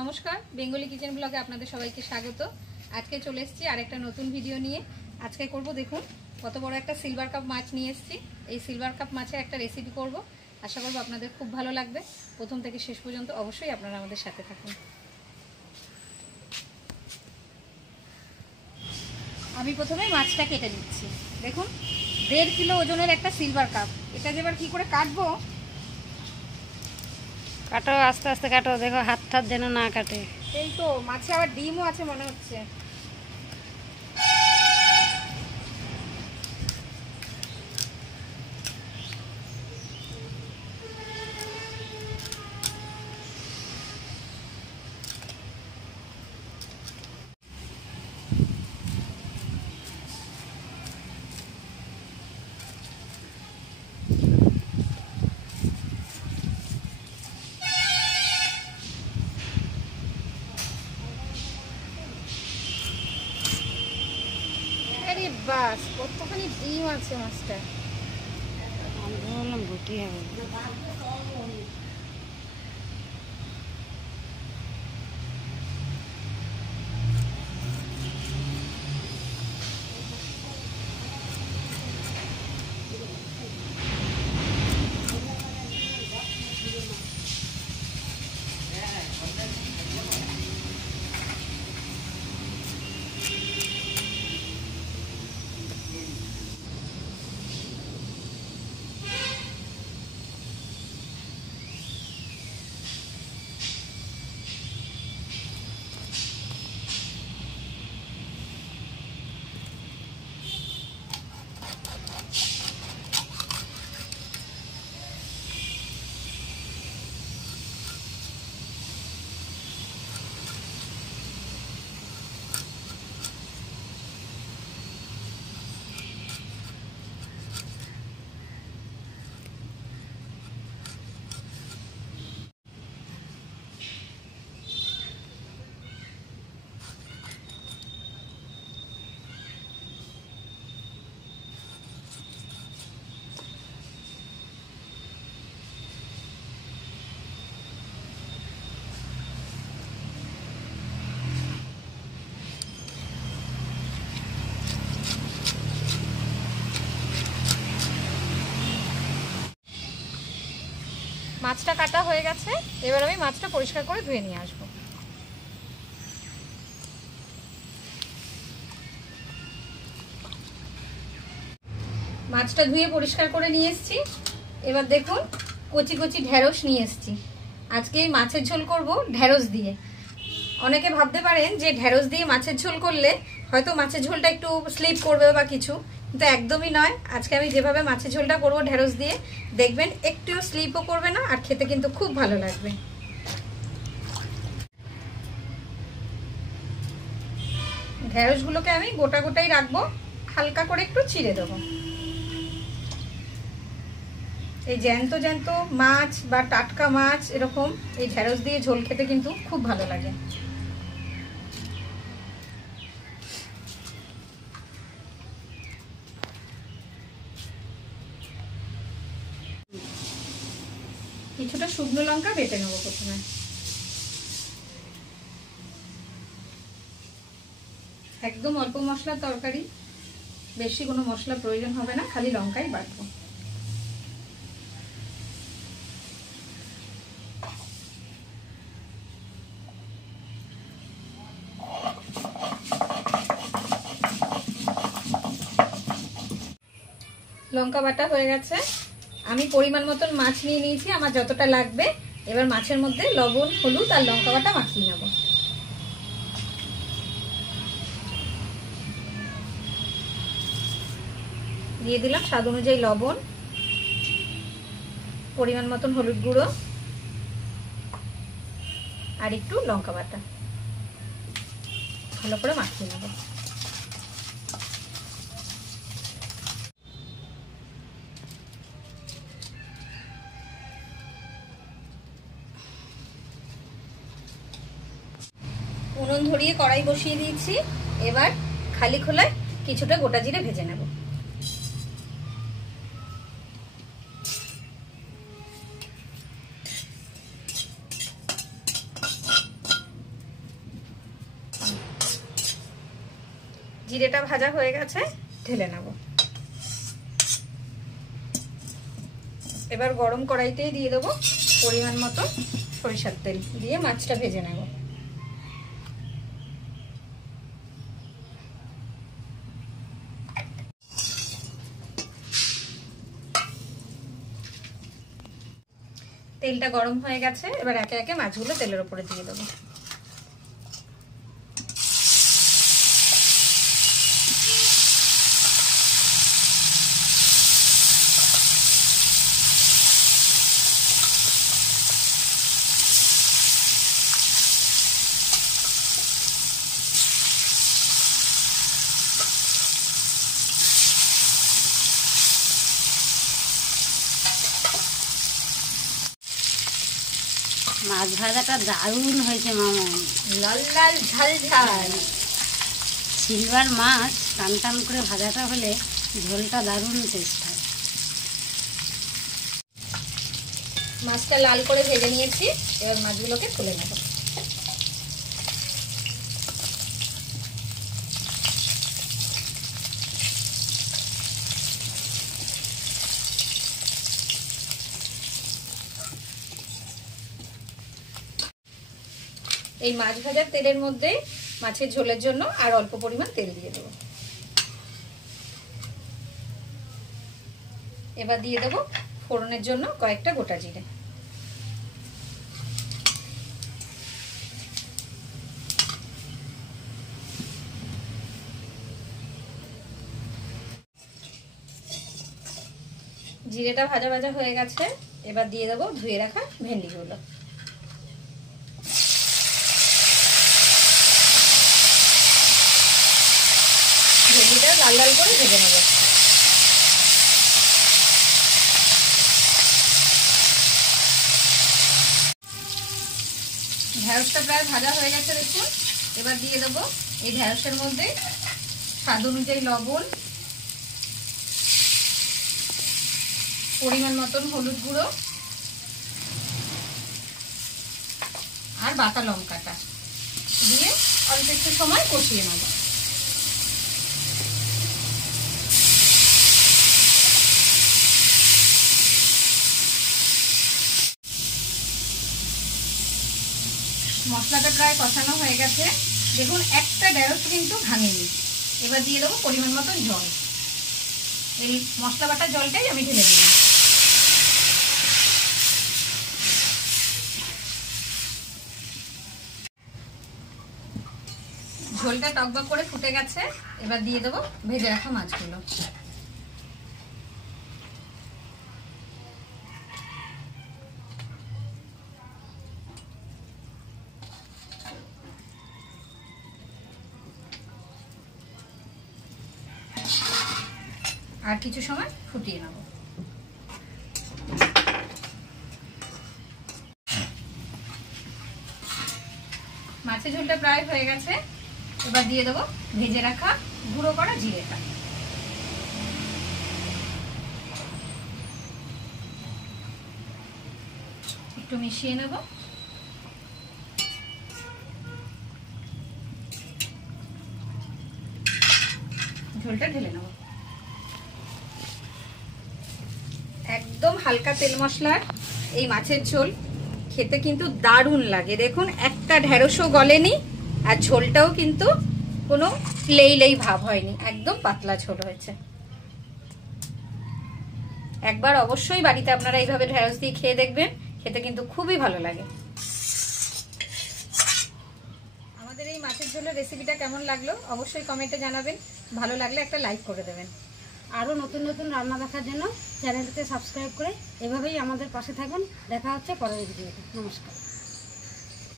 নমস্কার, Bengali kitchen ব্লগে আপনাদের সবাইকে স্বাগত। আজকে চলে এসেছি আরেকটা নতুন ভিডিও নিয়ে। আজকে করব, দেখুন কত বড় একটা সিলভার কাপ মাছ নিয়ে এসেছি। এই সিলভার কাপ মাছের একটা রেসিপি করব। আশা করব আপনাদের খুব ভালো লাগবে। প্রথম থেকে শেষ পর্যন্ত অবশ্যই আপনারা আমাদের সাথে থাকুন। আমি প্রথমে মাছটা কেটে নিচ্ছি। দেখুন 1.5 কিলো ওজনের একটা সিলভার কাপ। এটা যে এবার কী করে কাটবো, কাটো, আস্তে আস্তে কাটো, দেখো হাত ঠাত যেন না কাটে। এই তো মাছে আবার ডিমও আছে মনে হচ্ছে। আরে বাস, কতখানি ডিম আছে মাছটা। আমি বললাম বুটি হবে। মাছটা কাটা হয়ে গেছে। এবার আমি মাছটা পরিষ্কার করে ধুয়ে নিয়ে আসব। মাছটা ধুয়ে পরিষ্কার করে নিয়ে এসেছি। এবার দেখুন কচি কচি ঢেঁড়স নিয়ে এসেছি। আজকে মাছের ঝোল করব ঢেঁড়স দিয়ে। অনেকে ভাবতে পারেন যে ঢেঁড়স দিয়ে মাছের ঝোল করলে হয়তো মাছের ঝোলটা একটু স্লিপ করবে বা কিছু, কিন্তু একদমই নয়। আজকে আমি যেভাবে মাছের ঝোলটা করব ঢেঁড়স দিয়ে, দেখবেন একটুও স্লিপও করবে না, আর খেতে কিন্তু খুব ভালো লাগবে। ঢেঁড়সগুলোকে আমি গোটা গোটাই রাখবো, হালকা করে একটু চিড়ে দেবো। এই জ্যান্ত জ্যান্ত মাছ বা টাটকা মাছ এরকম এই ঢেঁড়স দিয়ে ঝোল খেতে কিন্তু খুব ভালো লাগে। কিছুটা শুকনো লঙ্কা বেটে নেবো প্রথমে। একদম অল্প মশলার তরকারি, বেশি কোনো মশলা প্রয়োজন হবে না, খালি লঙ্কাই বাটবো। লঙ্কা বাটা হয়ে গেছে। আমি পরিমাণ মতন মাছ নিয়ে নিয়েছি, আমার যতটা লাগবে। এবার মাছের মধ্যে লবণ, হলুদ আর লঙ্কা বাটা মাখিয়ে নেব। দিয়ে দিলাম স্বাদ অনুযায়ী লবণ, পরিমাণ মতন হলুদ গুঁড়ো আর একটু লঙ্কা বাটা। ভালো করে মাখিয়ে নেব। উনুন ধরিয়ে কড়াই বসিয়ে দিয়েছি। এবার খালি খোলায় কিছুটা গোটা জিরে ভেজে নেব। জিরেটা ভাজা হয়ে গেছে, ঢেলে নেব। এবার গরম কড়াইতেই দিয়ে দেবো পরিমাণ মতো সরিষার তেল, দিয়ে মাছটা ভেজে নেব। তেলটা গরম হয়ে গেছে, এবার একে একে মাছগুলো তেলের উপরে দিয়ে দেবো। মাছ ভাজাটা দারুণ হয়েছে মামা, লাল লাল ঝাল ঝাল। সিলভার মাছ টান টান করে ভাজাটা হলে ঝোলটা দারুণ টেস্ট হয়। মাছটা লাল করে ভেজে নিয়েছি, এবার মাছগুলোকে তুলে নেব। এই মাছ ভাজার তেলের মধ্যে মাছের ঝোলের জন্য আর অল্প পরিমাণ তেল দিয়ে দেবো। এবার দিয়ে দেবো ফোড়নের জন্য কয়েকটা গোটা জিরে। জিরেটা ভাজা ভাজা হয়ে গেছে, এবার দিয়ে দেবো ধুয়ে রাখা ভেন্ডিগুলো। ভেন্ডিটা লাল লাল করে ভেজে নেব। ঢেঁড়সটা প্রায় ভাজা হয়ে গেছে দেখুন। এবার দিয়ে দেবো এই ঢেঁড়সের মধ্যে স্বাদ অনুযায়ী লবণ, পরিমাণ মতন হলুদ গুঁড়ো আর বাটা লঙ্কাটা দিয়ে অল্প একটু সময় কষিয়ে নেব। মশলাটা প্রায় কষানো হয়ে গেছে দেখুন, একটা ঢেঁড়স কিন্তু ভাঙেনি। এবার দিয়ে দেবো পরিমাণ মতন জল। এই মশলা বাটার জলটাই আমি ঢেলে দিলাম। ঝোলটা টকবক করে ফুটে গেছে, এবার দিয়ে দেবো ভেজে রাখা মাছগুলো। আর কিছু সময় ফুটিয়ে নেব। মাছের ঝোলটা প্রায় হয়ে গেছে, এবার দিয়ে দেবো ভেজে রাখা গুঁড়ো করা জিরেটা। একটু মিশিয়ে নেব। ঝোলটা ঢেলে নেব। একদম হালকা তেল মশলার এই মাছের ঝোল খেতে কিন্তু দারুণ লাগে। দেখুন একটা ঢেঁড়সও গলেনি, আর ঝোলটাও কিন্তু কোনো লেই ভাব হয়নি, একদম পাতলা ঝোল হয়েছে। একবার অবশ্যই বাড়িতে আপনারা এইভাবে ঢেঁড়স দিয়ে খেয়ে দেখবেন, খেতে কিন্তু খুবই ভালো লাগে। আমাদের এই মাছের ঝোলের রেসিপিটা কেমন লাগলো অবশ্যই কমেন্টে জানাবেন। ভালো লাগলে একটা লাইক করে দেবেন। আরও নতুন নতুন রান্না দেখার জন্য চ্যানেলটিতে সাবস্ক্রাইব করে এভাবেই আমাদের পাশে থাকুন। দেখা হচ্ছে পরের ভিডিওতে। নমস্কার।